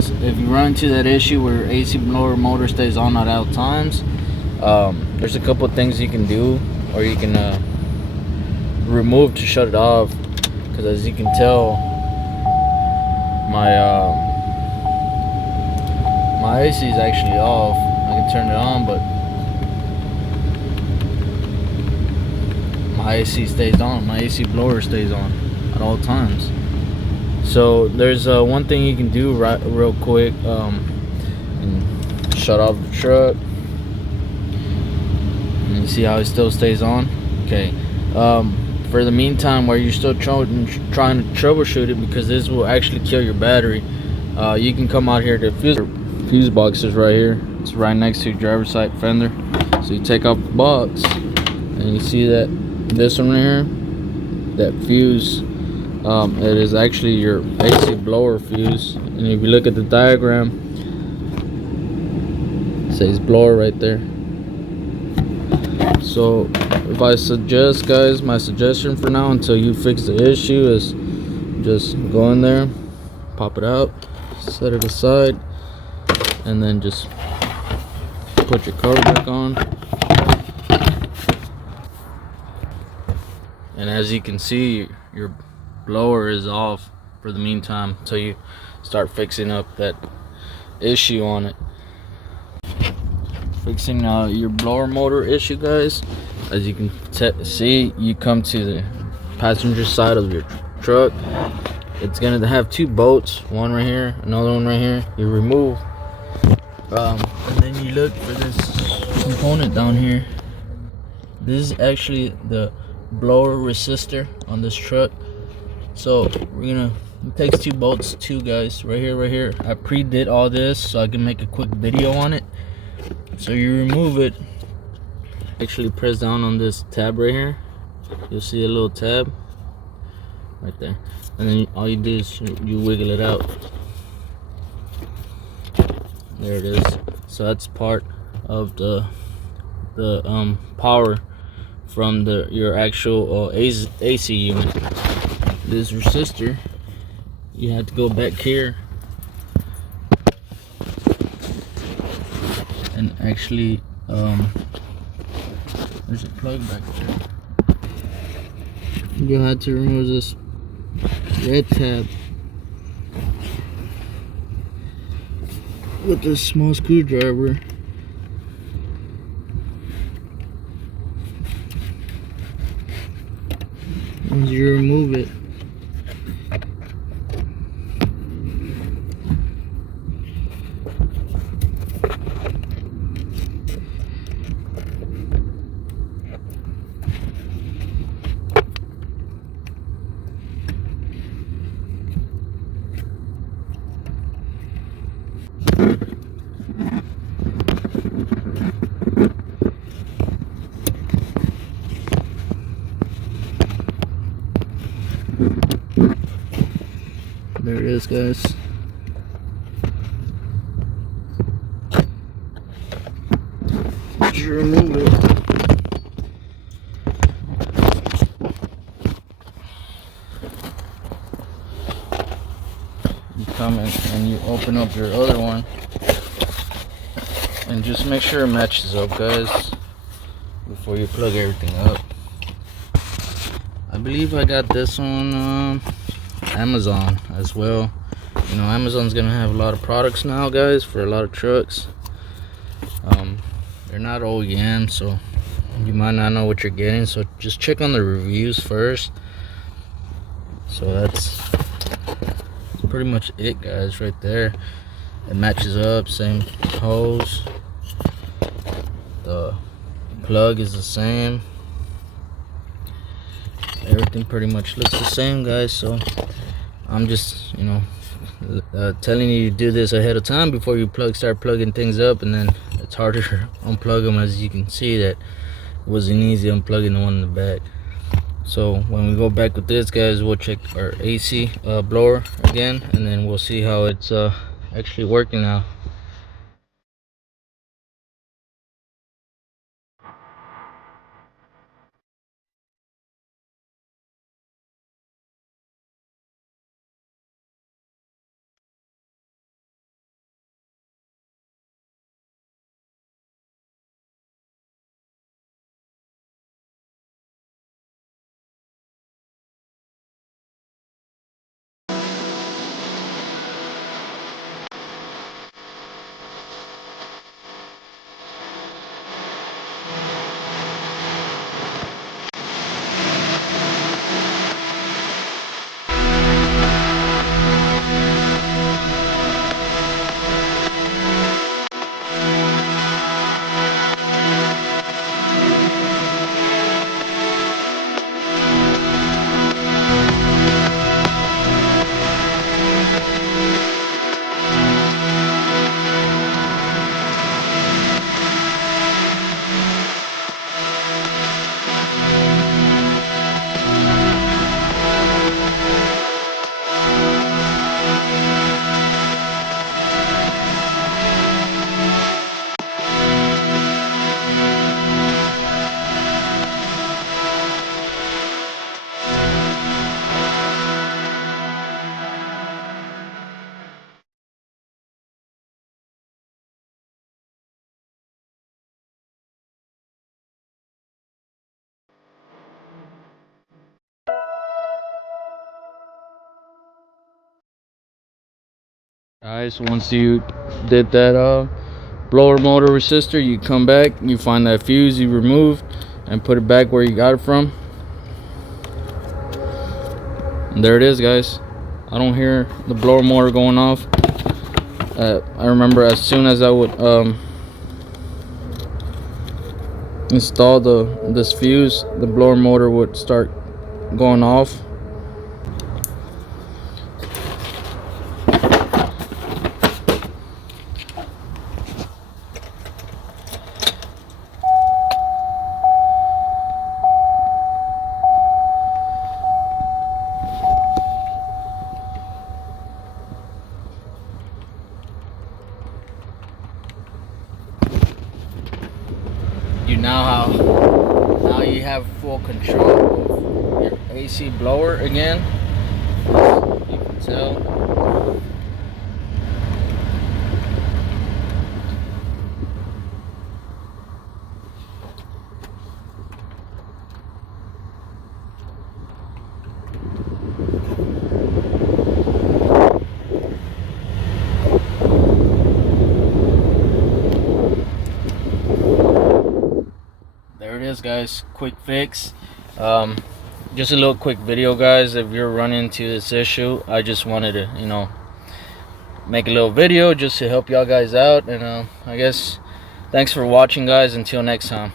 guys, if you run into that issue where AC blower motor stays on at all times, there's a couple things you can do, or you can remove to shut it off. Because as you can tell, my my AC is actually off. I can turn it on, but my AC stays on. My AC blower stays on at all times. So there's one thing you can do real quick, and shut off the truck. And you see how it still stays on. Okay. For the meantime, while you're still trying to troubleshoot it, because this will actually kill your battery, you can come out here to fuse box is right here. It's right next to your driver's side fender. So you take off the box, and you see that this one here, that fuse, it is actually your AC blower fuse. And if you look at the diagram, it says blower right there. So if I suggest, guys, my suggestion for now until you fix the issue is just go in there, pop it out, set it aside, and then just put your cover back on. And as you can see, your blower is off for the meantime until you start fixing up that issue on it. Fixing your blower motor issue, guys, as you can see, you come to the passenger side of your truck. It's gonna have two bolts, one right here, another one right here. You remove, and then you look for this component down here. This is actually the blower resistor on this truck. So it takes two bolts too, guys, right here. I pre-did all this so I can make a quick video on it. So you remove it, actually press down on this tab right here. You'll see a little tab right there, and then all you do is you wiggle it out. There it is. So that's part of the power from your actual AC unit. This resistor, you have to go back here and actually there's a plug back there. You'll have to remove this red tab with this small screwdriver. Once you remove it, there it is, guys. Once you remove it, you come in and you open up your other one, and just make sure it matches up, guys, before you plug everything up. I believe I got this on Amazon as well. You know, Amazon's gonna have a lot of products now, guys, for a lot of trucks. They're not OEM, so you might not know what you're getting, so just check on the reviews first. So that's pretty much it, guys, right there. It matches up, same hose, the plug is the same, everything pretty much looks the same, guys. So I'm just, telling you to do this ahead of time before you start plugging things up, and then it's harder to unplug them. As you can see, that it wasn't easy unplugging the one in the back. So when we go back with this, guys, we'll check our AC blower again, and then we'll see how it's actually working now. Guys, once you did that blower motor resistor, you come back, you find that fuse you removed and put it back where you got it from. And there it is, guys. I don't hear the blower motor going off. I remember as soon as I would install this fuse, the blower motor would start going off. Now you have full control of your AC blower again. As you can tell. There it is, guys. Quick fix. Just a little quick video, guys. If you're running into this issue, I just wanted to, you know, make a little video just to help y'all guys out. And I guess thanks for watching, guys. Until next time.